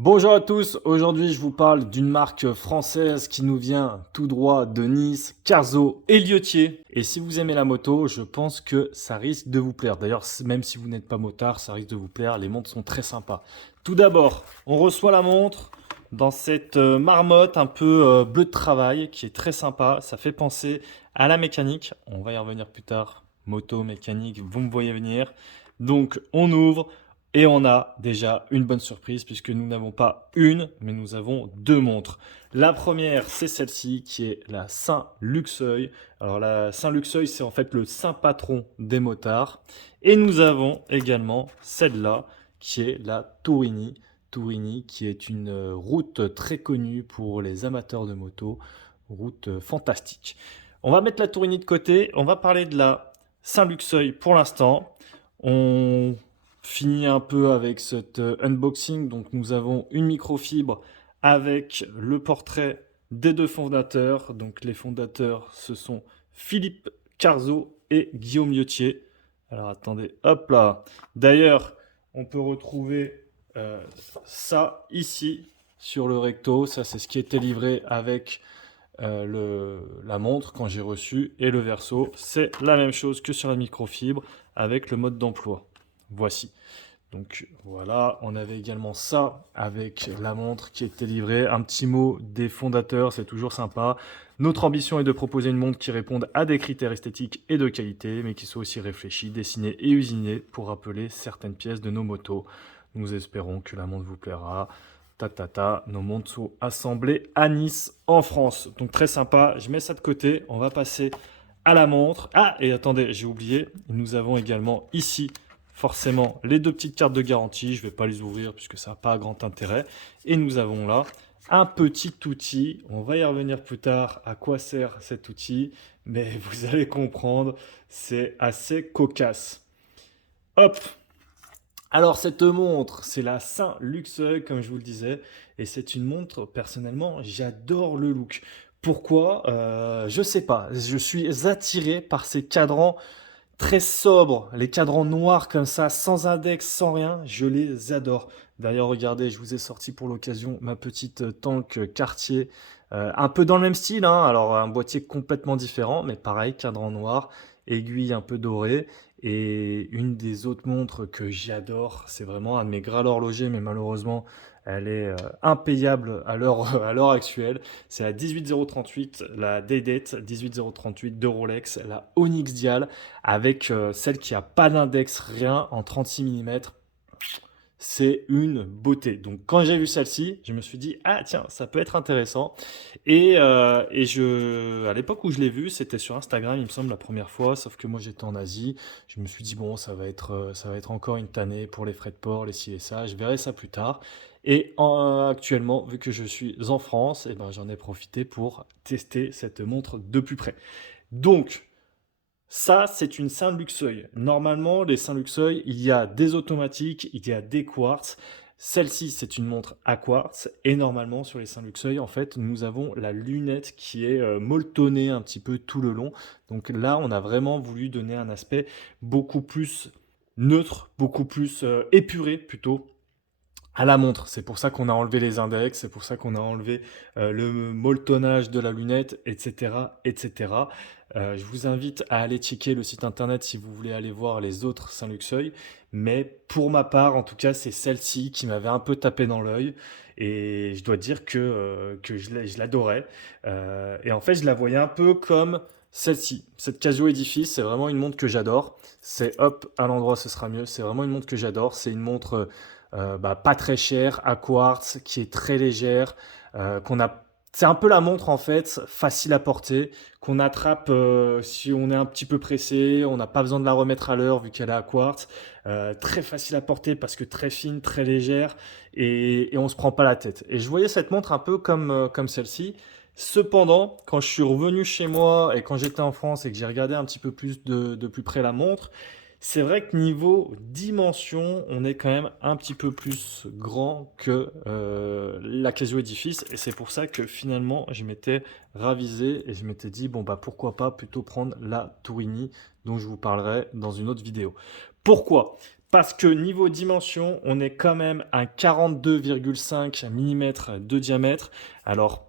Bonjour à tous, aujourd'hui je vous parle d'une marque française qui nous vient tout droit de Nice, Carzo et Liotier. Et si vous aimez la moto, je pense que ça risque de vous plaire. D'ailleurs, même si vous n'êtes pas motard, ça risque de vous plaire, les montres sont très sympas. Tout d'abord, on reçoit la montre dans cette marmotte un peu bleu de travail qui est très sympa. Ça fait penser à la mécanique, on va y revenir plus tard. Moto, mécanique, vous me voyez venir. Donc on ouvre. Et on a déjà une bonne surprise puisque nous n'avons pas une, mais nous avons deux montres. La première, c'est celle-ci qui est la Saint-Luxeuil. Alors la Saint-Luxeuil, c'est en fait le saint patron des motards. Et nous avons également celle-là qui est la Tourini. Tourini qui est une route très connue pour les amateurs de moto. Route fantastique. On va mettre la Tourini de côté. On va parler de la Saint-Luxeuil pour l'instant. On finit un peu avec cet unboxing. Donc nous avons une microfibre avec le portrait des deux fondateurs. Donc les fondateurs, ce sont Philippe Carzo et Guillaume Liotier. Alors attendez, hop là. D'ailleurs, on peut retrouver ça ici sur le recto. Ça, c'est ce qui était livré avec la montre quand j'ai reçu. Et le verso, c'est la même chose que sur la microfibre avec le mode d'emploi. Voici. Donc voilà, on avait également ça avec la montre qui était livrée. Un petit mot des fondateurs, c'est toujours sympa. Notre ambition est de proposer une montre qui réponde à des critères esthétiques et de qualité, mais qui soit aussi réfléchie, dessinée et usinée pour rappeler certaines pièces de nos motos. Nous espérons que la montre vous plaira. Nos montres sont assemblées à Nice, en France. Donc très sympa, je mets ça de côté. On va passer à la montre. Ah, et attendez, j'ai oublié, nous avons également ici forcément les deux petites cartes de garantie. Je ne vais pas les ouvrir puisque ça n'a pas grand intérêt. Et nous avons là un petit outil. On va y revenir plus tard à quoi sert cet outil. Mais vous allez comprendre, c'est assez cocasse. Hop. Alors cette montre, c'est la Saint-Luxeuil, comme je vous le disais. Et c'est une montre, personnellement, j'adore le look. Pourquoi Je sais pas. Je suis attiré par ces cadrans très sobre, les cadrans noirs comme ça, sans index, sans rien, je les adore. D'ailleurs, regardez, je vous ai sorti pour l'occasion ma petite tank Cartier, un peu dans le même style, hein, alors un boîtier complètement différent, mais pareil, cadran noir, aiguille un peu dorée. Et une des autres montres que j'adore, c'est vraiment un de mes graals horlogers, mais malheureusement, elle est impayable à l'heure actuelle. C'est la 18038, la Day-Date 18038 de Rolex, la Onyx Dial, avec celle qui a pas d'index, rien, en 36 mm. C'est une beauté. Donc quand j'ai vu celle-ci, je me suis dit, ah tiens, ça peut être intéressant. À l'époque où je l'ai vue, c'était sur Instagram, il me semble, la première fois, sauf que moi j'étais en Asie. Je me suis dit, bon, ça va être encore une tannée pour les frais de port, les ci et ça, je verrai ça plus tard. Actuellement, vu que je suis en France, eh ben, j'en ai profité pour tester cette montre de plus près. Donc, ça, c'est une Saint-Luxeuil. Normalement, les Saint-Luxeuil, il y a des automatiques, il y a des quartz. Celle-ci, c'est une montre à quartz. Et normalement, sur les Saint-Luxeuil, en fait, nous avons la lunette qui est molletonnée un petit peu tout le long. Donc là, on a vraiment voulu donner un aspect beaucoup plus neutre, beaucoup plus épuré plutôt à la montre. C'est pour ça qu'on a enlevé les index, c'est pour ça qu'on a enlevé le molletonnage de la lunette, etc., etc. Je vous invite à aller checker le site internet si vous voulez aller voir les autres Saint-Luxeuil. Mais pour ma part, en tout cas, c'est celle-ci qui m'avait un peu tapé dans l'œil. Et je dois dire que je l'adorais. Et en fait, je la voyais un peu comme celle-ci. Cette Casio Edifice, c'est vraiment une montre que j'adore. C'est hop, à l'endroit, ce sera mieux. C'est vraiment une montre que j'adore. C'est une montre pas très chère, à quartz, qui est très légère, qu'on a c'est un peu la montre en fait, facile à porter, qu'on attrape si on est un petit peu pressé, on n'a pas besoin de la remettre à l'heure vu qu'elle est à quartz. Très facile à porter parce que très fine, très légère et on se prend pas la tête. Et je voyais cette montre un peu comme celle-ci. Cependant, quand je suis revenu chez moi et quand j'étais en France et que j'ai regardé un petit peu plus de plus près la montre, c'est vrai que niveau dimension, on est quand même un petit peu plus grand que la Casio Edifice et c'est pour ça que finalement je m'étais ravisé et je m'étais dit bon bah pourquoi pas plutôt prendre la Tourini dont je vous parlerai dans une autre vidéo. Pourquoi? Parce que niveau dimension, on est quand même à 42,5 mm de diamètre. Alors,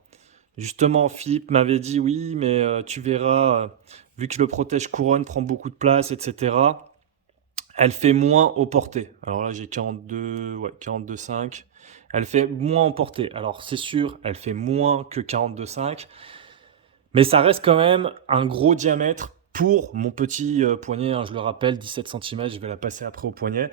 justement, Philippe m'avait dit oui, mais tu verras, vu que le protège couronne prend beaucoup de place, etc., elle fait moins au porté. Alors là, j'ai 42, ouais, 42,5. Elle fait moins au porté. Alors, c'est sûr, elle fait moins que 42,5. Mais ça reste quand même un gros diamètre pour mon petit poignet, hein, je le rappelle, 17 centimètres. Je vais la passer après au poignet.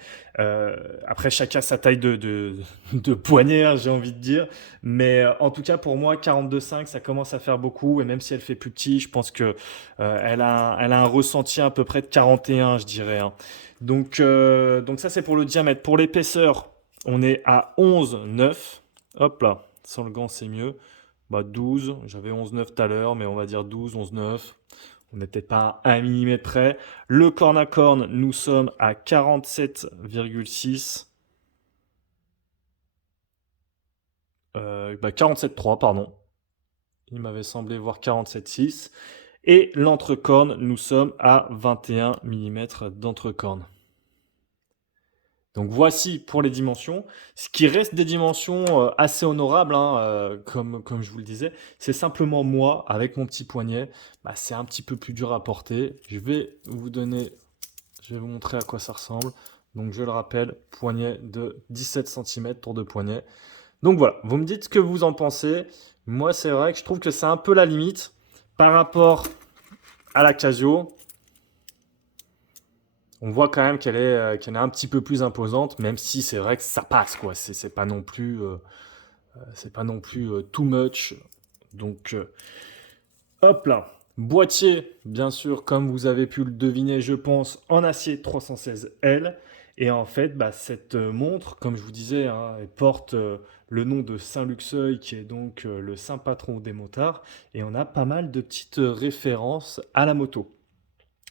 Après, chacun sa taille de poignet, hein, j'ai envie de dire. Mais en tout cas, pour moi, 42,5, ça commence à faire beaucoup. Et même si elle fait plus petit, je pense que elle a un ressenti à peu près de 41, je dirais, hein. Donc ça, c'est pour le diamètre. Pour l'épaisseur, on est à 11,9. Hop là, sans le gant, c'est mieux. Bah 12, j'avais 11,9 tout à l'heure, mais on va dire 12, 11,9. On n'est peut-être pas à 1 mm près. Le corne à corne, nous sommes à 47,6. 47,3, pardon. Il m'avait semblé voir 47,6. Et l'entrecorne, nous sommes à 21 mm d'entrecorne. Donc voici pour les dimensions. Ce qui reste des dimensions assez honorables, hein, comme je vous le disais, c'est simplement moi, avec mon petit poignet, bah, c'est un petit peu plus dur à porter. Je vais vous montrer à quoi ça ressemble. Donc je le rappelle, poignet de 17 cm, tour de poignet. Donc voilà, vous me dites ce que vous en pensez. Moi, c'est vrai que je trouve que c'est un peu la limite par rapport à la Casio. On voit quand même qu'elle est un petit peu plus imposante, même si c'est vrai que ça passe, quoi. C'est pas non plus, too much. Donc, hop là. Boîtier, bien sûr, comme vous avez pu le deviner, je pense, en acier 316L. Et en fait, bah, cette montre, comme je vous disais, hein, elle porte le nom de Saint-Luxeuil, qui est donc le saint patron des motards. Et on a pas mal de petites références à la moto.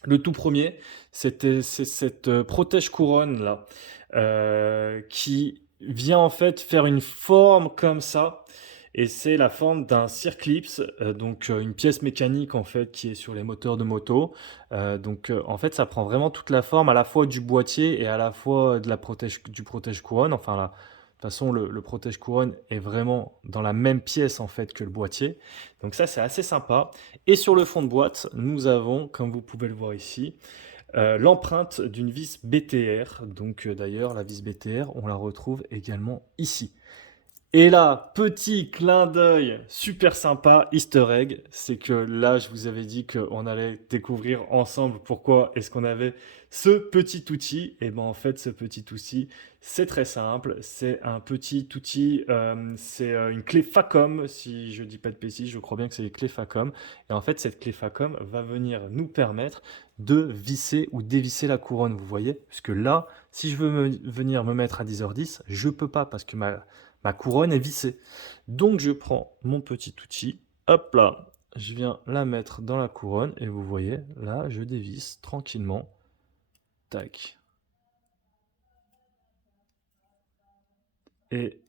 Le tout premier, c'est cette protège couronne là, qui vient en fait faire une forme comme ça, et c'est la forme d'un circlips, donc une pièce mécanique en fait qui est sur les moteurs de moto. En fait, ça prend vraiment toute la forme à la fois du boîtier et à la fois de du protège couronne. Enfin là, de toute façon, le protège couronne est vraiment dans la même pièce en fait que le boîtier. Donc ça, c'est assez sympa. Et sur le fond de boîte, nous avons, comme vous pouvez le voir ici, l'empreinte d'une vis BTR. Donc d'ailleurs, la vis BTR, on la retrouve également ici. Et là, petit clin d'œil super sympa, easter egg, c'est que là, je vous avais dit qu'on allait découvrir ensemble pourquoi est-ce qu'on avait ce petit outil. Et ben en fait, ce petit outil, c'est très simple. C'est un petit outil, c'est une clé Facom, si je dis pas de bêtises, je crois bien que c'est une clé Facom. Et en fait, cette clé Facom va venir nous permettre de visser ou dévisser la couronne, vous voyez? Parce que là, si je veux venir me mettre à 10h10, je peux pas parce que ma couronne est vissée. Donc je prends mon petit outil, hop là, je viens la mettre dans la couronne et vous voyez, là je dévisse tranquillement. Tac. Et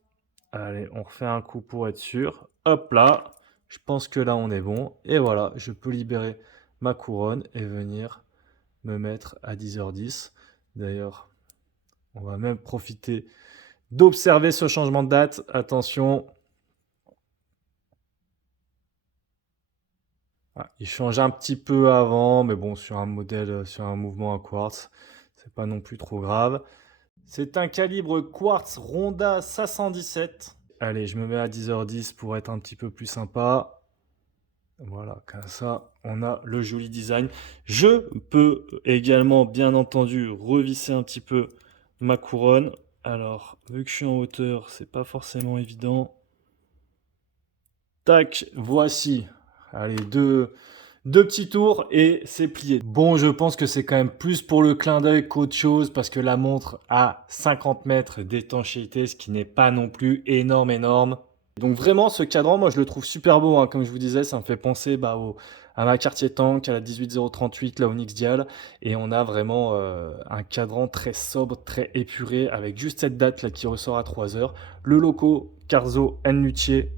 allez, on refait un coup pour être sûr. Hop là, je pense que là on est bon. Et voilà, je peux libérer ma couronne et venir me mettre à 10h10. D'ailleurs, on va même profiter d'observer ce changement de date. Attention. Ouais, il change un petit peu avant, mais bon, sur un modèle, sur un mouvement à quartz, c'est pas non plus trop grave. C'est un calibre quartz Ronda 517. Allez, je me mets à 10h10 pour être un petit peu plus sympa. Voilà, comme ça, on a le joli design. Je peux également, bien entendu, revisser un petit peu ma couronne. Alors, vu que je suis en hauteur, c'est pas forcément évident. Tac, voici. Allez, deux petits tours et c'est plié. Bon, je pense que c'est quand même plus pour le clin d'œil qu'autre chose parce que la montre a 50 mètres d'étanchéité, ce qui n'est pas non plus énorme. Donc vraiment, ce cadran, moi, je le trouve super beau, hein. Comme je vous disais, ça me fait penser à ma Cartier Tank, à la 18038, la Onyx Dial. Et on a vraiment un cadran très sobre, très épuré, avec juste cette date là qui ressort à 3 heures. Le logo Carzo Luthier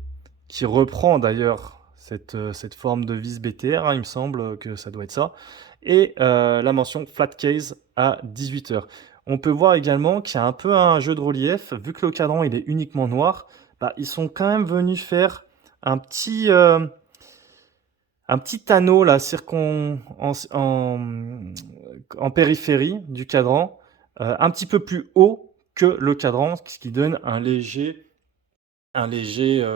qui reprend d'ailleurs cette forme de vis BTR, hein, il me semble que ça doit être ça, et la mention flat case à 18 heures. On peut voir également qu'il y a un peu un jeu de relief. Vu que le cadran il est uniquement noir, bah, ils sont quand même venus faire un petit, euh, un petit anneau là, en périphérie du cadran, un petit peu plus haut que le cadran, ce qui donne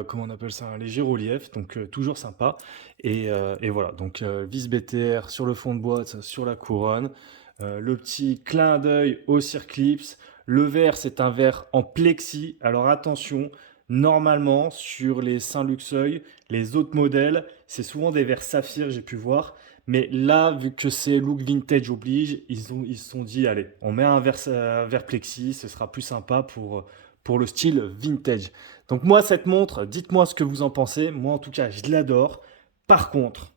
comment on appelle ça, un léger relief, donc toujours sympa. Et voilà, donc vis BTR sur le fond de boîte, sur la couronne, le petit clin d'œil au Circlips. Le verre, c'est un verre en plexi. Alors attention, normalement sur les Saint-Luxeuil, les autres modèles, c'est souvent des verres saphir, j'ai pu voir. Mais là, vu que c'est look vintage oblige, ils se sont dit, allez, on met un verre plexi, ce sera plus sympa pour le style vintage. Donc moi, cette montre, dites-moi ce que vous en pensez. Moi, en tout cas, je l'adore. Par contre,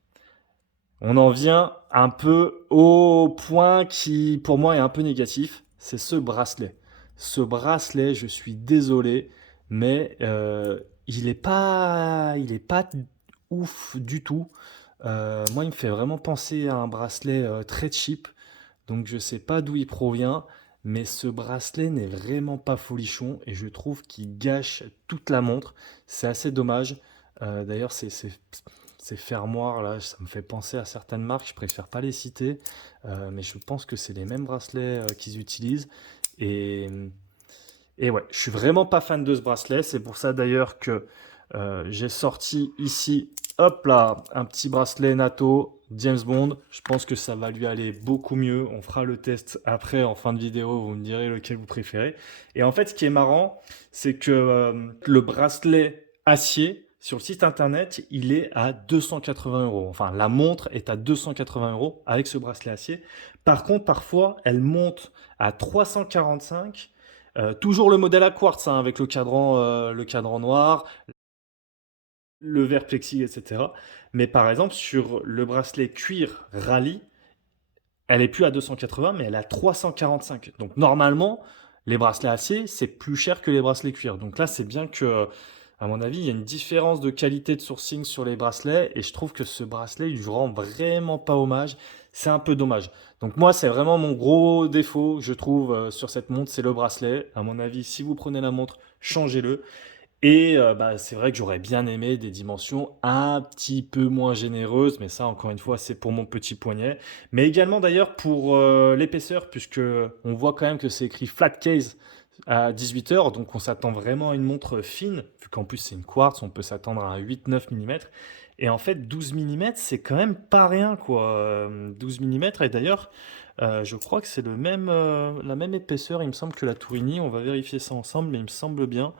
on en vient un peu au point qui, pour moi, est un peu négatif. C'est ce bracelet. Ce bracelet, je suis désolé, mais il est pas ouf du tout. Moi, il me fait vraiment penser à un bracelet très cheap. Donc je sais pas d'où il provient, mais ce bracelet n'est vraiment pas folichon et je trouve qu'il gâche toute la montre. C'est assez dommage. D'ailleurs, ces fermoirs là, ça me fait penser à certaines marques, je préfère pas les citer, mais je pense que c'est les mêmes bracelets qu'ils utilisent. Et, et ouais, je suis vraiment pas fan de ce bracelet. C'est pour ça d'ailleurs que j'ai sorti ici, hop là, un petit bracelet NATO James Bond. Je pense que ça va lui aller beaucoup mieux. On fera le test après en fin de vidéo. Vous me direz lequel vous préférez. Et en fait, ce qui est marrant, c'est que le bracelet acier sur le site internet, il est à 280 euros. Enfin, la montre est à 280 euros avec ce bracelet acier. Par contre, parfois, elle monte à 345. Toujours le modèle à quartz hein, avec le cadran noir, le verre plexi, etc. Mais par exemple, sur le bracelet cuir Rally, elle est plus à 280, mais elle est à 345. Donc normalement, les bracelets acier, c'est plus cher que les bracelets cuir. Donc là, c'est bien que, à mon avis, il y a une différence de qualité de sourcing sur les bracelets, et je trouve que ce bracelet, il lui rend vraiment pas hommage. C'est un peu dommage. Donc moi, c'est vraiment mon gros défaut, je trouve, sur cette montre, c'est le bracelet. À mon avis, si vous prenez la montre, changez-le. Et bah, c'est vrai que j'aurais bien aimé des dimensions un petit peu moins généreuses, mais ça, encore une fois, c'est pour mon petit poignet. Mais également d'ailleurs pour l'épaisseur, puisque on voit quand même que c'est écrit flat case à 18 heures, donc on s'attend vraiment à une montre fine, vu qu'en plus c'est une quartz, on peut s'attendre à un 8-9 mm. Et en fait, 12 mm, c'est quand même pas rien, quoi. 12 mm, et d'ailleurs, je crois que c'est la même épaisseur, il me semble, que la Tourini. On va vérifier ça ensemble, mais il me semble bien.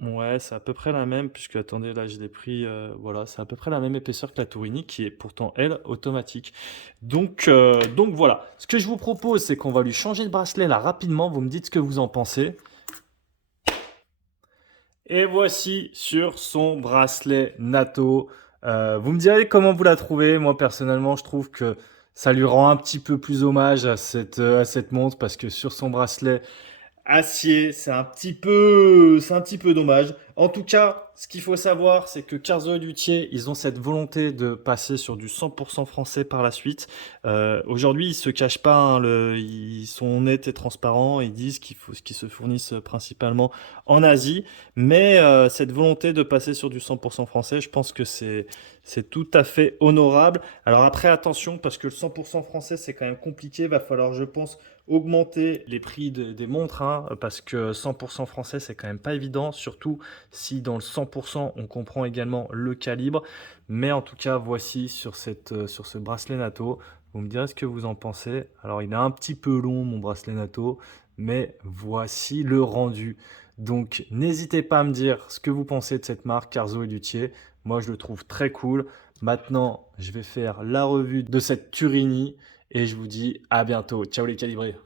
Ouais, c'est à peu près la même, puisque attendez, là je l'ai pris, voilà, c'est à peu près la même épaisseur que la Tourini, qui est pourtant elle automatique. Donc voilà. Ce que je vous propose, c'est qu'on va lui changer de bracelet là rapidement. Vous me dites ce que vous en pensez. Et voici sur son bracelet NATO. Vous me direz comment vous la trouvez. Moi personnellement, je trouve que ça lui rend un petit peu plus hommage à cette montre, parce que sur son bracelet acier, c'est un petit peu dommage. En tout cas, ce qu'il faut savoir, c'est que Carzo et Luthier, ils ont cette volonté de passer sur du 100% français par la suite. Aujourd'hui, ils se cachent pas, hein, ils sont honnêtes et transparents. Ils disent qu'ils se fournissent principalement en Asie, mais cette volonté de passer sur du 100% français, je pense que c'est tout à fait honorable. Alors après, attention, parce que le 100% français, c'est quand même compliqué. Va falloir, je pense, augmenter les prix des montres, hein, parce que 100% français, c'est quand même pas évident, surtout si dans le 100%, on comprend également le calibre. Mais en tout cas, voici sur ce bracelet NATO. Vous me direz ce que vous en pensez. Alors, il est un petit peu long, mon bracelet NATO, mais voici le rendu. Donc, n'hésitez pas à me dire ce que vous pensez de cette marque Carzo et Luthier. Moi, je le trouve très cool. Maintenant, je vais faire la revue de cette Turini et je vous dis à bientôt. Ciao les calibrés.